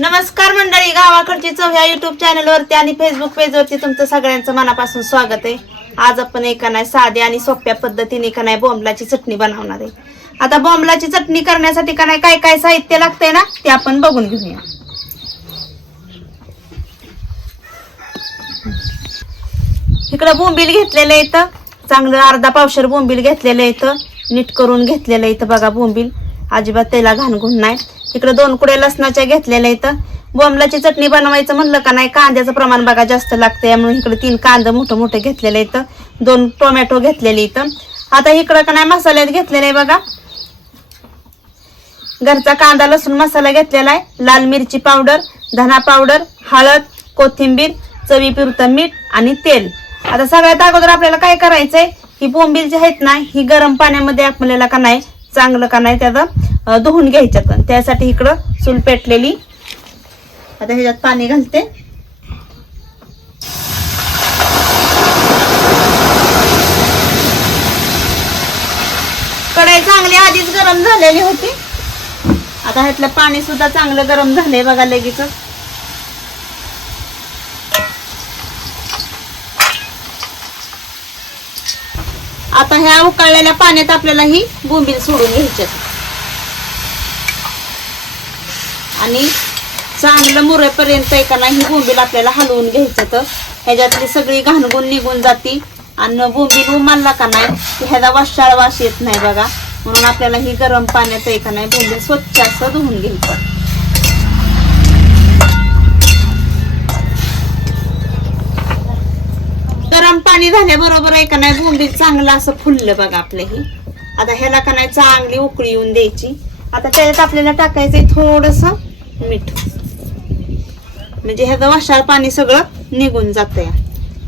नमस्कार मंडळी, गावाकडची चव ह्या युट्यूब चॅनलवरती आणि फेसबुक पेजवरती तुमचं सगळ्यांचं मनापासून स्वागत आहे। आज आपण एका नाही साध्या आणि सोप्या पद्धतीने एका नाही बोंबलाची चटणी बनवणार आहे। आता बोंबलाची चटणी करण्यासाठी का नाही काय काय साहित्य लागतंय ना ते आपण बघून घेऊया। इकडे बोंबील घेतलेलं आहे, इथं चांगलं अर्धा पावशेर बोंबील घेतलेलं आहे, इथं नीट करून घेतलेलं आहे। इथं बघा बोंबील अजिबात त्याला घाणगुण नाही। इकडे 2 कुड्या लसणाच्या घेतलेल्या इथं। बोंबलाची चटणी बनवायचं म्हणलं का नाही कांद्याचं प्रमाण बघा जास्त लागतं, त्यामुळे इकडे 3 कांदे मोठे मोठे घेतलेले इथं, 2 टोमॅटो घेतलेले इथं। आता इकडे का नाही मसाल्यात घेतलेले आहे बघा, घरचा कांदा लसूण मसाला घेतलेला आहे, लाल मिरची पावडर, धना पावडर, हळद, कोथिंबीर, चवीपुरतं मीठ आणि तेल। आता सगळ्यात अगोदर आपल्याला काय करायचंय, ही बोंबील जे आहेत ना ही गरम पाण्यामध्ये आपल्याला का नाही चांगलं का नाही त्याचं धुवून घ्यायचं। त्यासाठी इकडं चूल पेटलेली, आता ह्याच्यात पाणी घालते। कढई चांगली आधीच गरम झालेली होती, आता ह्यातलं पाणी सुद्धा चांगलं गरम झालंय बघा लगेच। आता ह्या उकळलेल्या पाण्यात आपल्याला ही बोंबील सोडून घ्यायची आणि चांगलं मुरेपर्यंत एका नाही बोंबील आपल्याला हलवून घ्यायचं, तर ह्याच्यातली सगळी घाणगुण निघून जाती आणि बोंबील उमलला का नाही ह्याचा वाशाळ वास येत नाही बघा। म्हणून आपल्याला ही गरम पाण्यात एका नाही बोंबील स्वच्छ असं धुवून घ्यायचं। गरम पाणी झाल्याबरोबर आहे का नाही बोंबील चांगलं असं फुललं बघा आपलं ही। आता ह्याला का नाही चांगली उकळी येऊन द्यायची। आता त्याच्यात आपल्याला टाकायचंय थोडस मीठ, म्हणजे ह्याचं वाशाळ पाणी सगळं निघून जातंय,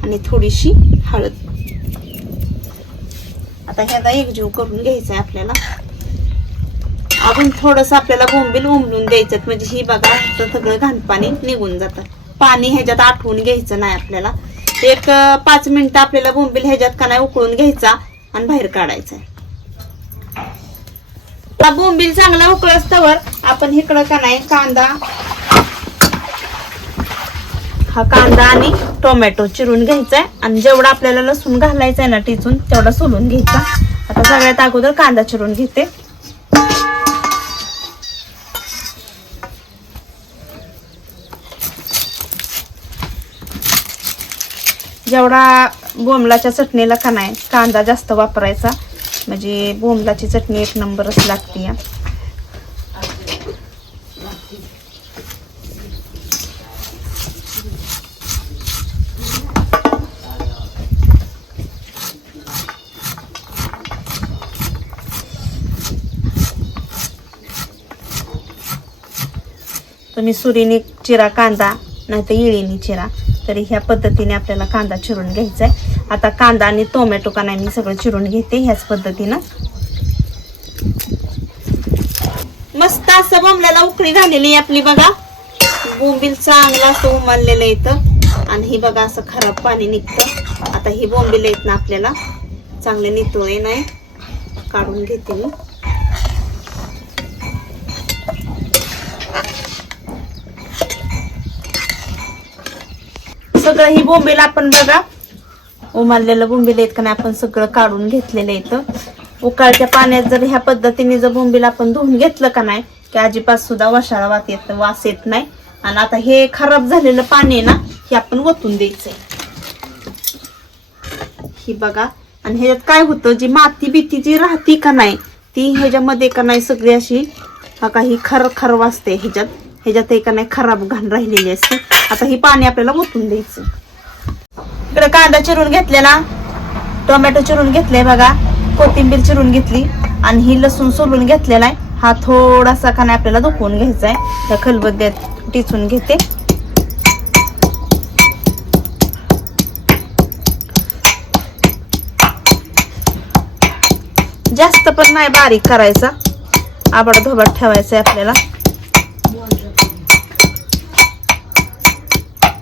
आणि थोडीशी हळद। आता ह्याला एकजीव करून घ्यायचंय आपल्याला। अजून थोडस आपल्याला बोंबील उमलून द्यायचं, म्हणजे ही बघा सगळं घाण पाणी निघून जातं। पाणी ह्याच्यात आठवून घ्यायचं नाही आपल्याला। एक 5 मिनिटं आपल्याला बोंबील ह्याच्यात का नाही उकळून घ्यायचा आणि बाहेर काढायचा। बोंबील चांगला उकळस्तवर आपण इकडं का नाही हा कांदा आणि टोमॅटो चिरून घ्यायचाय, आणि जेवढा आपल्याला लसूण घालायचंय ना टिचून तेवढा सोलून घ्यायचा। आता सगळ्यात अगोदर कांदा चिरून घेते। जेवढा बोंबलाच्या चटणीला का नाही कांदा जास्त वापरायचा, म्हणजे बोंबलाची चटणी एक नंबरच लागते। तुम्ही सुरीने चिरा कांदा नाही तर इळीने चिरा, तरी ह्या पद्धतीने आपल्याला कांदा चिरून घ्यायचा आहे। आता कांदा आणि टोमॅटो का नाही मी सगळं चिरून घेते ह्याच पद्धतीनं। मस्त असं बोंबल्याला उकळी झालेली आपली बघा, बोंबील चांगलं असं उमललेलं येतं, आणि ही बघा असं खराब पाणी निघतं। आता ही बोंबील येत ना आपल्याला चांगले नितळले नाही काढून घेते मी। सगळं ही बोंबील आपण बघा उमललेलं बोंबील येत का नाही आपण सगळं काढून घेतलेलं येतं। उकळत्या पाण्यात जर ह्या पद्धतीने जर बोंबील आपण धुवून घेतलं का नाही की अजिबात सुद्धा वाशाळा वास येत नाही। आणि आता हे खराब झालेलं पाणी आहे ना हे आपण वतून द्यायचंय ही बघा। आणि ह्याच्यात काय होतं, जी माती भीती जी राहती का नाही ती ह्याच्यामध्ये का नाही सगळी अशी काही खर वाजते ह्याच्यात का नाही खराब घाण राहिलेली असते। आता ही पाणी आपल्याला ओतून द्यायचं। इकडे कांदा चिरून घेतलेला, टोमॅटो चिरून घेतले बघा, कोथिंबीर चिरून घेतली, आणि ही लसूण सोलून घेतलेला आहे। हा थोडासा का नाही आपल्याला धुवून घ्यायचा आहे, त्या खलबत्त्यात टिचून घेते। जास्त पण नाही बारीक करायचा, आबडधोबड ठेवायचंय आपल्याला।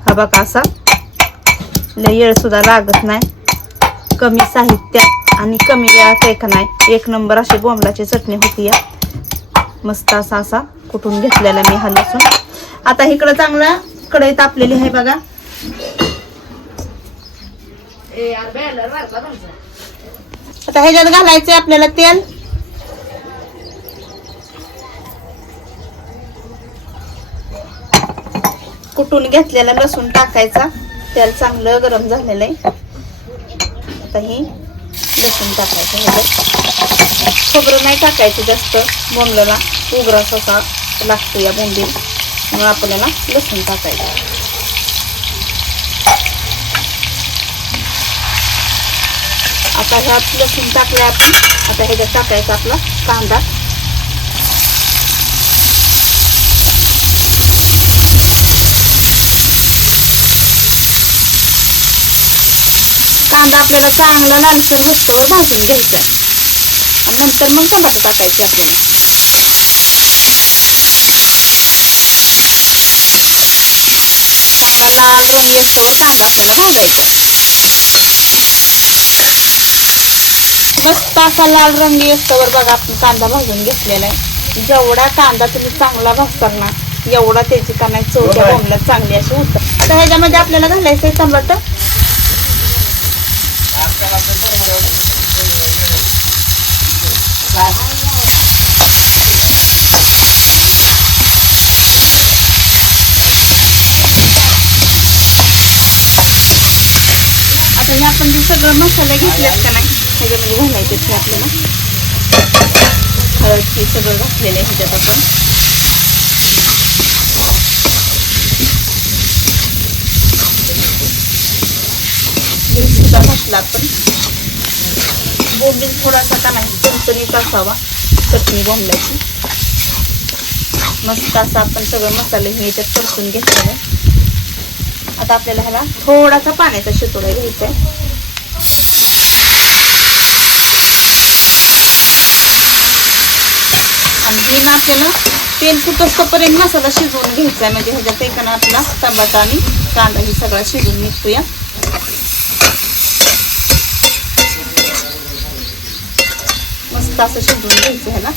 हा बघा असा लय वेळ सुद्धा लागत नाही, कमी साहित्यात आणि कमी वेळात एक नाही एक नंबर अशी बोंबलाची चटणी होती। मस्त असा कुटून घेतलेला मी हा लसूण। आता इकडं चांगला कढई तापलेली आहे बघा. आता ह्याच्यात घालायचंय आपल्याला तेल. कुटून घेतलेला लसूण टाकायचा. तेल चांगलं गरम झालेलं आहे. आता ही लसूण टाकायचं ह्याच्यात. खोबरं नाही टाकायचं जास्त, बोंबलाला उग्रास असा लागतो या बोंबील, म्हणून आपल्याला लसूण टाकायचं. आता ह्यात लसूण टाकले आपण. आता ह्याच्यात टाकायचा आपला कांदा. कांदा आपल्याला चांगला लालसर होतोवर भाजून घ्यायचा आणि नंतर मग टमाटर टाकायचे आपल्याला. चांगला लाल रंग येतोवर कांदा आपल्याला भाजायचा. मस्त असा लाल रंग येतोवर बघा आपण कांदा भाजून घेतलेला आहे. जेवढा कांदा तुम्ही चांगला भाजताल ना, एवढा त्याची का नाही चव त्या बोंबल्यात चांगली अशी होतं. आता ह्याच्यामध्ये आपल्याला घालायचंय टमाटर. आता हे आपण जे सगळं मसाले घेतलेत का नाही ह्याच्यामध्ये घालायचे ते आपल्याला. हळद हे सगळं घातलेलं आहे ह्याच्यात आपण. सुद्धा घातला आपण. बोंबील थोडासा का नाही चमचमीत असावा चटणी बोंबल्याची. मस्त असं आपण सगळं मसाले ह्याच्यात परतून घेतलेलं आहे. आता आपल्याला ह्याला थोडासा पाण्याचा शितोडा घ्यायचा आहे. आणि ना आपल्याला तेल फुटोपर्यंत मसाला शिजवून घ्यायचा आहे. म्हणजे ह्याच्यात एकानं आपला टमाटा आणि कांदा ही सगळा शिजून निघतोया. मस्त असं शिजवून घ्यायचं ह्याला.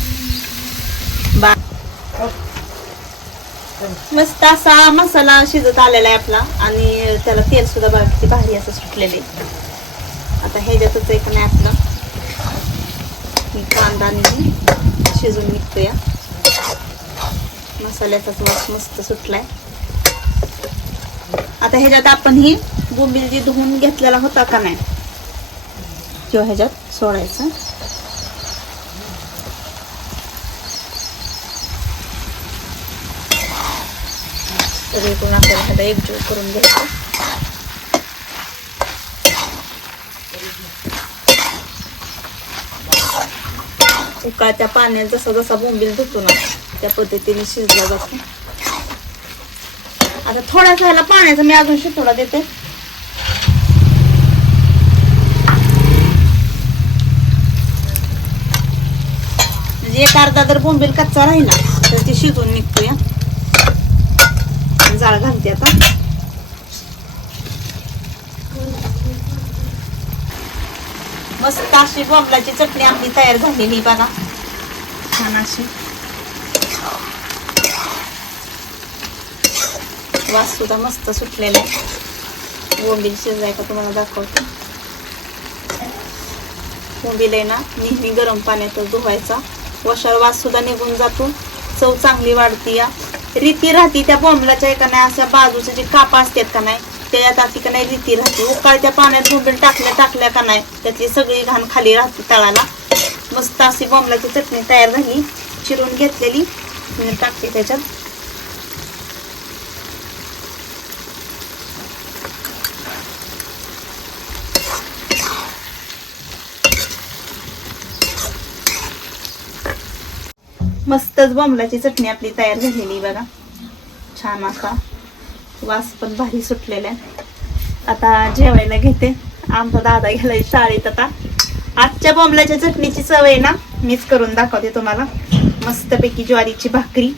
मस्त असा मसाला शिजत आलेला आहे आपला आणि त्याला तेल सुद्धा बघा किती भारी असं सुटलेले. आता ह्याच्यातच एक नाही आपला कांदा आणि शिजून निघतोय. मसाल्याचाच वास मस्त सुटलाय. आता ह्याच्यात आपण ही बोंबील जी धुवून घेतलेला होता का नाही तो ह्याच्यात सोडायचा. सगळीकडून आपल्याला ह्याला एकजीव करून घ्यायचं. उकळत्या पाण्यात जसा जसा बोंबील धुतो ना त्या पद्धतीने शिजला जातो. आता थोडासा ह्याला पाण्याचा मी अजून शितोडा देते. म्हणजे एक अर्धा जर बोंबील कच्चा राहिला तर ती शिजून निघतो. या जाळ घालते आता. मस्त अशी बोंबलाची चटणी आपली तयार झालेली बघा. छान अशी वास सुद्धा मस्त सुटलेला आहे. बोंबील शिजाय का तुम्हाला दाखवते. बोंबील आहे ना नेहमी गरम पाण्यातच धुवायचा. वशाळ वास सुद्धा निघून जातो. चव चांगली वाढती. या रीती राहती त्या बोंबलाच्या एका नाही अशा बाजूचे जे कापा असतात का नाही त्याच्यात अशी का नाही रीती राहते. उकळत्या पाण्यात बोंबील टाकल्या का नाही त्यातली सगळी घाण खाली राहते तळाला. मस्त अशी बोंबलाची चटणी तयार झाली. चिरून घेतलेली टाकते त्याच्यात. मस्तच बोंबलाची चटणी आपली तयार झालेली बघा. छान असा वास पण भारी सुटलेला आहे. आता जेवायला घेते. आमचा दादा गेलाय शाळेत. आता आजच्या बोंबलाच्या चटणीची चव आहे ना मीच करून दाखवते तुम्हाला. मस्तपैकी ज्वारीची भाकरी,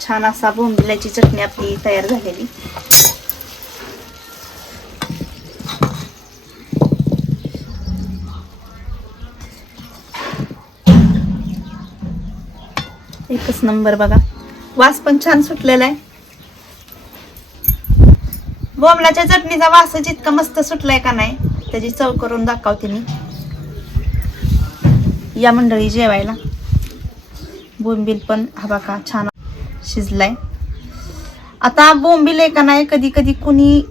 छान असा बोंबलाची चटणी आपली तयार झालेली. एकच नंबर बघा. वास पण छान सुटलेला आहे. बोंबलाच्या चटणीचा वास जितका मस्त सुटलाय का नाही त्याची चव करून दाखवते मी. या मंडळी जेवायला. बोंबील पण हा बघा छान शिजलाय. आता बोंबील आहे का नाही कधी कधी कुणी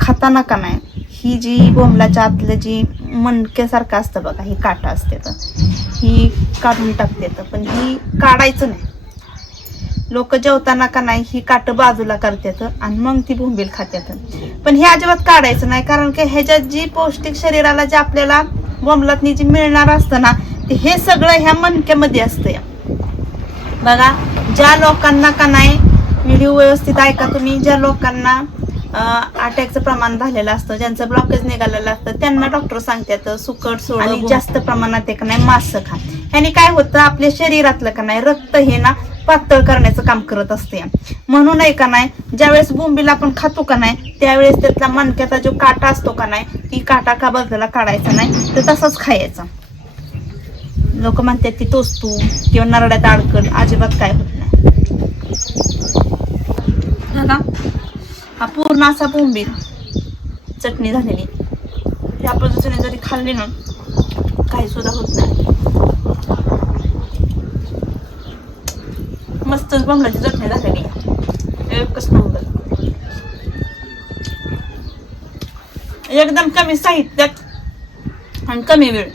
खाताना का नाही ही जी बोंबलाच्या आतलं जी मणक्यासारखं असतं बघा ही काटा असते तर ही काढून टाकते तर पण ही काढायचं नाही. लोक जेवताना का नाही ही काट बाजूला करतात आणि मग ती बोंबील खात्यात. पण हे अजिबात काढायचं नाही कारण की ह्याच्यात जी पौष्टिक शरीराला जे आपल्याला बोंबलातनी जी मिळणार असतं ना ते हे सगळं ह्या मणक्यामध्ये असतं. बघा ज्या लोकांना का नाही व्हिडिओ व्यवस्थित ऐका तुम्ही. ज्या लोकांना अटॅकचं प्रमाण झालेलं असतं ज्यांचं ब्लॉकेज निघालेलं असतं त्यांना डॉक्टर सांगतात सुकट सोड आणि जास्त प्रमाणात एक नाही मांस खा. ह्याने काय होतं आपल्या शरीरातलं का नाही रक्त हे ना पातळ करण्याचं काम करत असते. म्हणून आहे का नाही ज्यावेळेस बोंबील आपण खातो का नाही त्यावेळेस त्यातला मणक्याचा जो काटा असतो का नाही ती काटा का बाजूला काढायचा नाही तर तसंच खायचं. लोक म्हणतात ती टोचतो किंवा नरड्यात अडकल अजिबात काय होत नाही. बघा हा पूर्ण असा बोंबील चटणी झालेली या पद्धतीने जरी खाल्ली ना काही सुद्धा होत नाही. मस्तच बोंबलाची चटणी झालेली एकच नंबर. एकदम कमी साहित्यात आणि कमी वेळ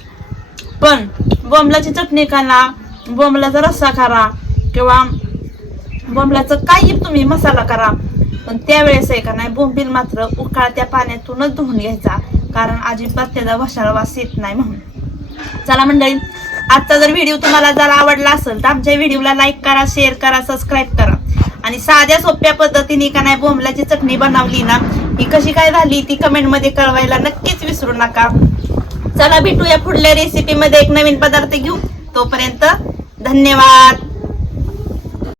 पण बोंबलाची चटणी करा बोंबलाचा रस्सा करा किंवा बोंबलाचं काही तुम्ही मसाला करा पण त्यावेळेस आहे का नाही बोंबील मात्र उकळत्या पाण्यातूनच धुवून घ्यायचा कारण अजिबात त्याचा वशाळा वास येत नाही म्हणून. चला मंडळी आजचा जर व्हिडिओ तुम्हाला जर आवडला असेल तर आमच्या व्हिडिओला लाईक करा शेअर करा सबस्क्राईब करा आणि साध्या सोप्या पद्धतीने का नाही बोंबलाची चटणी बनवली ना ही कशी काय झाली ती कमेंट मध्ये कळवायला नक्कीच विसरू नका. चला भेटूया पुढल्या रेसिपी मध्ये एक नवीन पदार्थ घेऊ. तोपर्यंत धन्यवाद.